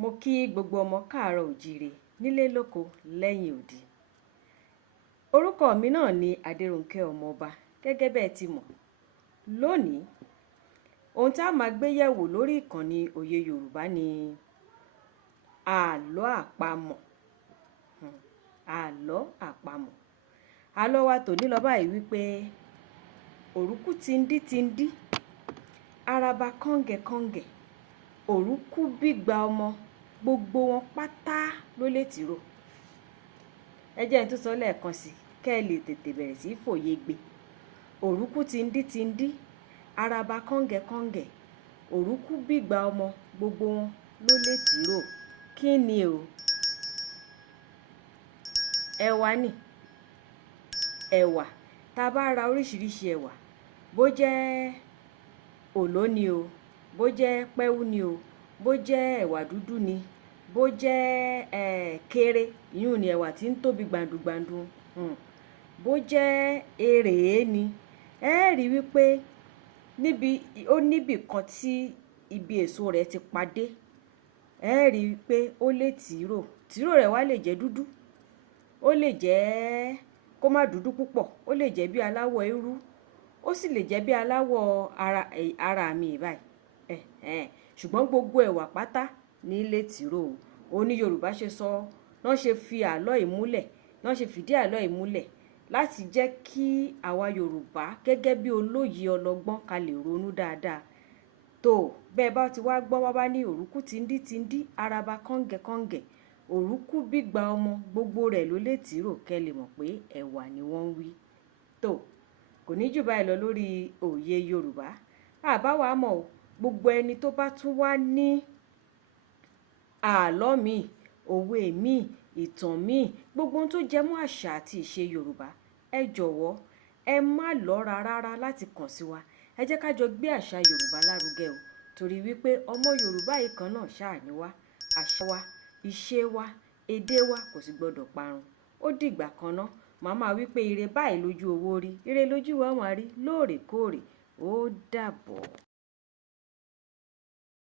Mo kí gbogbo ọmọ káàárọ̀ òjíire nílé lóko lẹ́yìn odi. Orúkọ mi náà ni Adérónkẹ́ Ọmọọba gẹ́gẹ́ bẹ́ẹ̀ ti mọ̀. Lónìí, ohun tí a máa gbé yẹ̀wò lórí ìkànnì Òye Yorùbá ni àlọ́ àpamọ̀. Àlọ́ àpamọ̀. Àlọ́ wa tòní lọ báyìí wípé òrùkú tindí, araba kọ́ngẹ̀kọ́ngẹ̀, òrùkú bígba ọmọ, gbogbo wọn pátá ló lè tìró. Ẹ jẹ́ n tún sọ lẹ́ẹ̀kan sí kẹ́ ẹ lè tètè bẹ̀rẹ̀ sí fòye gbé. Òrùkú tindí, araba kọ́ngẹ̀kọ́ngẹ̀, òrùkú bígba ọmọ, gbogbo wọn ló lè tìró. Kí ni o? Ẹ̀wà ni. Ẹ̀wà. Tá bá ra oríṣiríṣi ẹ̀wà, bó jẹ́ òló ni o, bó jẹ́ pẹ́wú ni o, bó jẹ́ ẹ̀wà dúdú ni, bó jẹ́ kéré, ìyún ni ẹ̀wà tí ń tóbi gbàǹdùgbàǹdù, bó jẹ́ èrèé ni, ẹ rí wípé ó níbì kan tí ibi èso rẹ̀ ti padé, ẹ rí wípé ó lè tìró. Tìró rẹ̀ wá lè jẹ́ dúdú, ó lè jẹ́ kó má dúdú púpọ̀, ó lè jẹ́ bí aláwọ̀ eérú, ó sì lè jẹ́ bí aláwọ̀ ara mi báyìí. Ṣùgbọ́n gbogbo ẹ̀wà pátá ní lè tìró. Ó ní Yorùbá ṣe sọ, náà ṣe fi àlọ́ ìmúlẹ̀, náà ṣe fìdí àlọ́ ìmúlẹ̀ láti jẹ́ kí àwa Yorùbá gẹ́gẹ́ bí olóye ọlọ́gbọ́n ká lè ronú dáadáa. Tó bẹ́ẹ̀ bá ti wá gbọ́ wá bá ní òrùkú tindí, araba kọ́ngẹ̀kọ́ngẹ̀, òrùkú bígba ọmọ, gbogbo rẹ̀ ló lè tìró, kẹ́ lè mọ̀ pé ẹ̀wà ni wọ́n ń wí. Tó kò ní jù báyìí lọ lórí Òye Yorùbá. Àbá wa mọ̀ o, gbogbo ẹni tó bá tún wá ní àlọ́ mi, òwe mi, ìtàn mi, gbogbo ohun tó jẹ mọ́ àṣà àti ìṣe Yorùbá, ẹ jọ̀wọ́ ẹ má lọ́ra rárá láti kàn sí wa. Ẹ jẹ́ ká jọ gbé àṣà Yorùbá lárugẹ o, torí wípé ọmọ Yorùbá yìí kan náà ṣáà ni wá. Àṣà wa, ìṣe wa, èdè wa kò sì gbọdọ̀ parun. Ó dìgbà kan náà, màmá wípé ire báyìí lójú owó rí, ire lójú wa máa rí lóòrèkóòrè. Ó dàbọ̀.